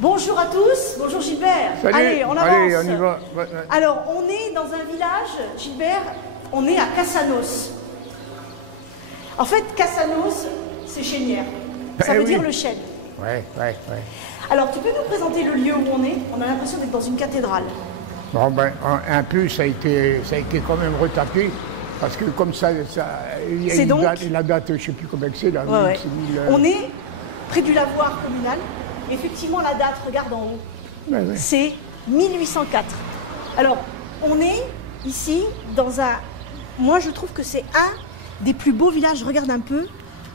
Bonjour à tous, bonjour Gilbert. Salut. Allez, on avance. Allez, on y va. Ouais. Alors, on est dans un village, Gilbert, on est à Cassanos. En fait, Cassanos, c'est chênière. Ça veut dire le chêne. Ouais. Alors, tu peux nous présenter le lieu où on est? On a l'impression d'être dans une cathédrale. Bon, ben, un peu, ça a été quand même retapé. Parce que comme ça il y a une date, la date, je ne sais plus comment c'est, là. Ouais. On est près du lavoir communal. Effectivement, la date, regarde en haut, c'est 1804. Alors, on est ici dans un... Moi, je trouve que c'est un des plus beaux villages. Regarde un peu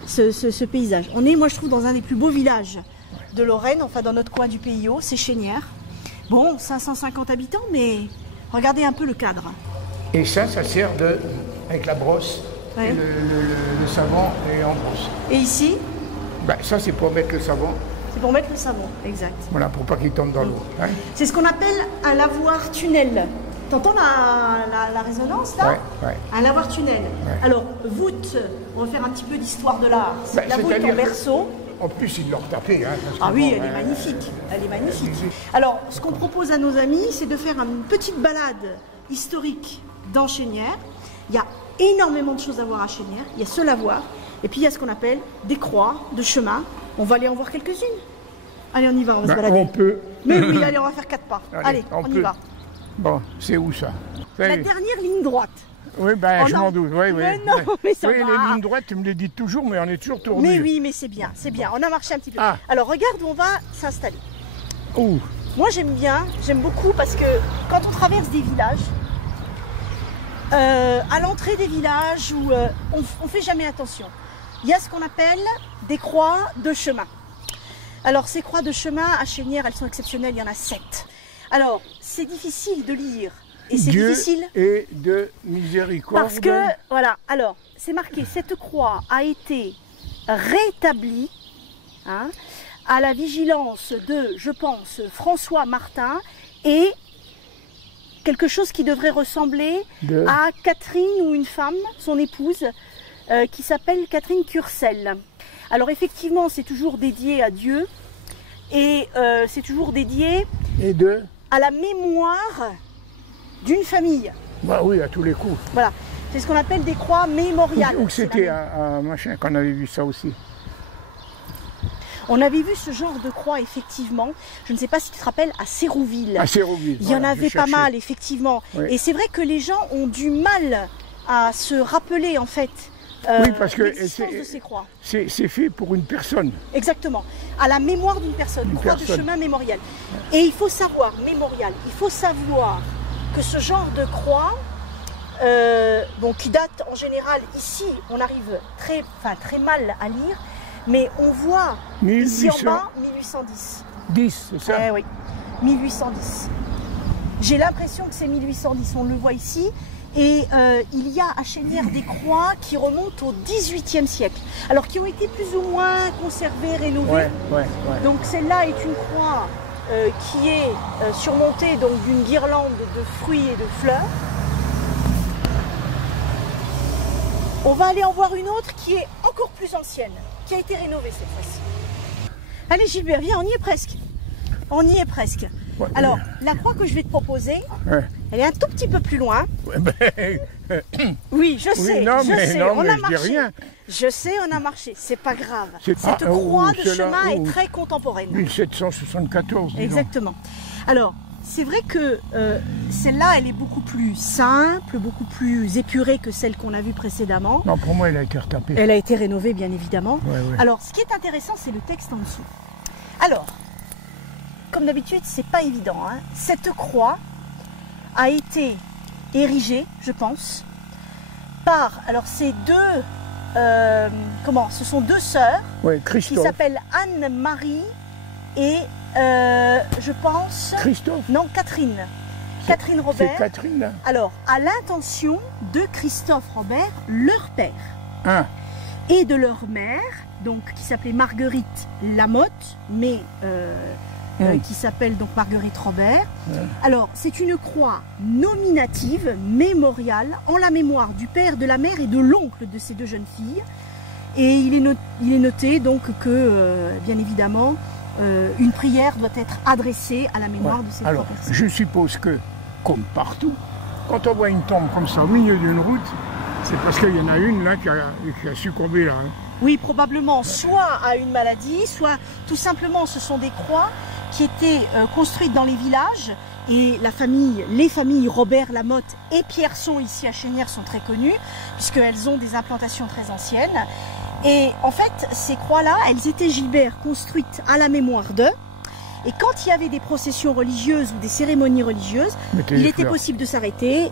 ce paysage. On est, moi, je trouve, dans un des plus beaux villages de Lorraine, enfin, dans notre coin du Pays Haut, c'est Chénières. Bon, 550 habitants, mais regardez un peu le cadre. Et ça sert avec la brosse, et le savon et en brosse. Et ici? Ben, ça, c'est pour mettre le savon. C'est pour mettre le savon, exact. Voilà, pour pas qu'il tombe dans l'eau. Hein? C'est ce qu'on appelle un lavoir tunnel. T'entends la résonance là? Ouais. Un lavoir tunnel. Ouais. Alors, voûte, on va faire un petit peu d'histoire de l'art. La voûte en berceau. En plus, ils l'ont retapé. Hein, ah oui, elle est magnifique. Elle est magnifique. Alors, ce qu'on propose à nos amis, c'est de faire une petite balade historique dans Chénières. Il y a énormément de choses à voir à Chénières. Il y a ce lavoir. Et puis, il y a ce qu'on appelle des croix de chemin. On va aller en voir quelques-unes. Allez, on y va, on va se balader. On peut. Mais oui, allez, on va faire 4 pas. Allez, on y va. Bon, c'est où ça? La dernière ligne droite. Oui, ben, je m'en doute. Oui, mais non, mais ça va. Les lignes droites, tu me les dis toujours, mais on est toujours tourné. Mais oui, mais c'est bien, c'est bien. On a marché un petit peu. Alors, regarde où on va s'installer. Où? Moi, j'aime beaucoup parce que quand on traverse des villages, à l'entrée des villages où on ne fait jamais attention, il y a ce qu'on appelle des croix de chemin. Alors, ces croix de chemin à Chénières, elles sont exceptionnelles, il y en a 7. Alors, c'est difficile de lire. Et c'est difficile. Et de miséricorde. Parce que, voilà, alors, c'est marqué, cette croix a été rétablie à la vigilance de, je pense, François Martin et quelque chose qui devrait ressembler à Catherine ou une femme, son épouse, qui s'appelle Catherine Curcel. Alors effectivement, c'est toujours dédié à Dieu et c'est toujours dédié à la mémoire d'une famille. Bah oui, à tous les coups. Voilà, c'est ce qu'on appelle des croix mémoriales. Ou c'était un machin qu'on avait vu ça aussi. On avait vu ce genre de croix, effectivement. Je ne sais pas si tu te rappelles, à Sérouville. À Sérouville. Il y en avait pas mal, effectivement. Oui. Et c'est vrai que les gens ont du mal à se rappeler, en fait, oui, parce que l'existence de ces croix. C'est fait pour une personne. Exactement. À la mémoire d'une personne. Une croix de chemin mémorial. Et il faut savoir, mémorial, il faut savoir que ce genre de croix, qui date en général, ici, on arrive très mal à lire, mais on voit ici en bas 1810. 10, c'est ça? Oui, 1810. J'ai l'impression que c'est 1810, on le voit ici. Et il y a à Chénières des croix qui remontent au XVIIIe siècle. Alors qui ont été plus ou moins conservées, rénovées. Ouais. Donc celle-là est une croix qui est surmontée d'une guirlande de fruits et de fleurs. On va aller en voir une autre qui est encore plus ancienne, qui a été rénovée cette fois-ci. Allez Gilbert, viens, on y est presque. On y est presque. Ouais, alors, la croix que je vais te proposer, elle est un tout petit peu plus loin. Oui, je sais, on a marché. Je sais, on a marché, c'est pas grave. Cette croix de chemin est très contemporaine. 1774. Exactement. Alors, c'est vrai que celle-là, elle est beaucoup plus simple, beaucoup plus épurée que celle qu'on a vue précédemment. Non, pour moi, elle a été retapée. Elle a été rénovée, bien évidemment. Ouais. Alors, ce qui est intéressant, c'est le texte en dessous. Alors, comme d'habitude, c'est pas évident. Cette croix a été érigée, je pense, par... Alors, c'est ce sont deux sœurs qui s'appellent Anne-Marie et, je pense... Christophe? Non, Catherine. Catherine Robert. C'est Catherine, là? Alors, à l'intention de Christophe Robert, leur père. Ah. Et de leur mère, donc qui s'appelait Marguerite Lamotte, mais... qui s'appelle donc Marguerite Robert. Alors, c'est une croix nominative, mémoriale, en la mémoire du père, de la mère et de l'oncle de ces deux jeunes filles. Et il est noté donc que, bien évidemment, une prière doit être adressée à la mémoire de ces trois personnes. Je suppose que, comme partout, quand on voit une tombe comme ça au milieu d'une route, c'est parce qu'il y en a une là qui a succombé là. Hein. Oui, probablement, soit à une maladie, soit tout simplement ce sont des croix qui étaient construites dans les villages. Et les familles Robert Lamotte et Pierson ici à Chénières sont très connues puisqu'elles ont des implantations très anciennes. Et en fait, ces croix-là, elles étaient, Gilbert, construites à la mémoire d'eux. Et quand il y avait des processions religieuses ou des cérémonies religieuses, il était possible de s'arrêter,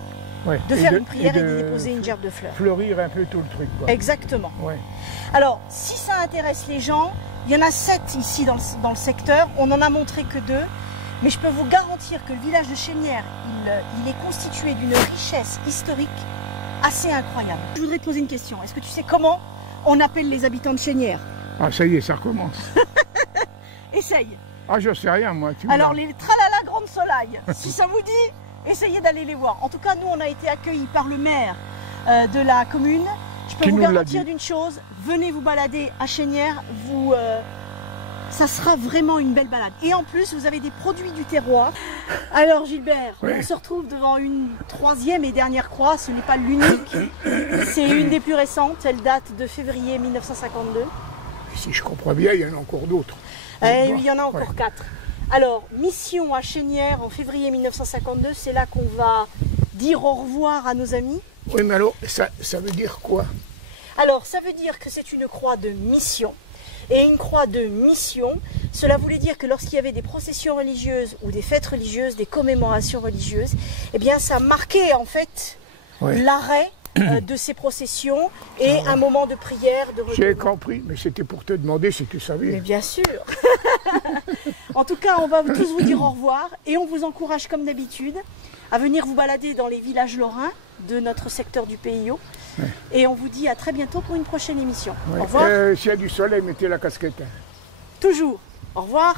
de faire une prière et de déposer une gerbe de fleurs. Fleurir un peu tout le truc. Quoi. Exactement. Ouais. Alors, si ça intéresse les gens, il y en a 7 ici dans le secteur, on n'en a montré que 2. Mais je peux vous garantir que le village de Chénières, il est constitué d'une richesse historique assez incroyable. Je voudrais te poser une question. Est-ce que tu sais comment on appelle les habitants de Chénières? Ah, ça y est, ça recommence. Essaye. Ah, je sais rien, moi. Alors, les Tralala Grande Solaille, si ça vous dit, essayez d'aller les voir. En tout cas, nous, on a été accueillis par le maire de la commune. Je peux vous garantir d'une chose, venez vous balader à Chénières, ça sera vraiment une belle balade. Et en plus, vous avez des produits du terroir. Alors Gilbert, on se retrouve devant une 3e et dernière croix. Ce n'est pas l'unique. C'est une des plus récentes. Elle date de février 1952. Si je comprends bien, il y en a encore d'autres. Il y en a encore 4. Alors, mission à Chénières en février 1952. C'est là qu'on va dire au revoir à nos amis. Oui, mais alors, ça veut dire quoi? Alors, ça veut dire que c'est une croix de mission. Et une croix de mission, cela voulait dire que lorsqu'il y avait des processions religieuses ou des fêtes religieuses, des commémorations religieuses, eh bien ça marquait en fait l'arrêt de ces processions et un moment de prière, de recueillement. J'ai compris, mais c'était pour te demander si tu savais. Mais bien sûr. En tout cas, on va tous vous dire au revoir et on vous encourage comme d'habitude à venir vous balader dans les villages lorrains de notre secteur du PIO. Et on vous dit à très bientôt pour une prochaine émission. Au revoir. S'il y a du soleil, mettez la casquette. Toujours. Au revoir.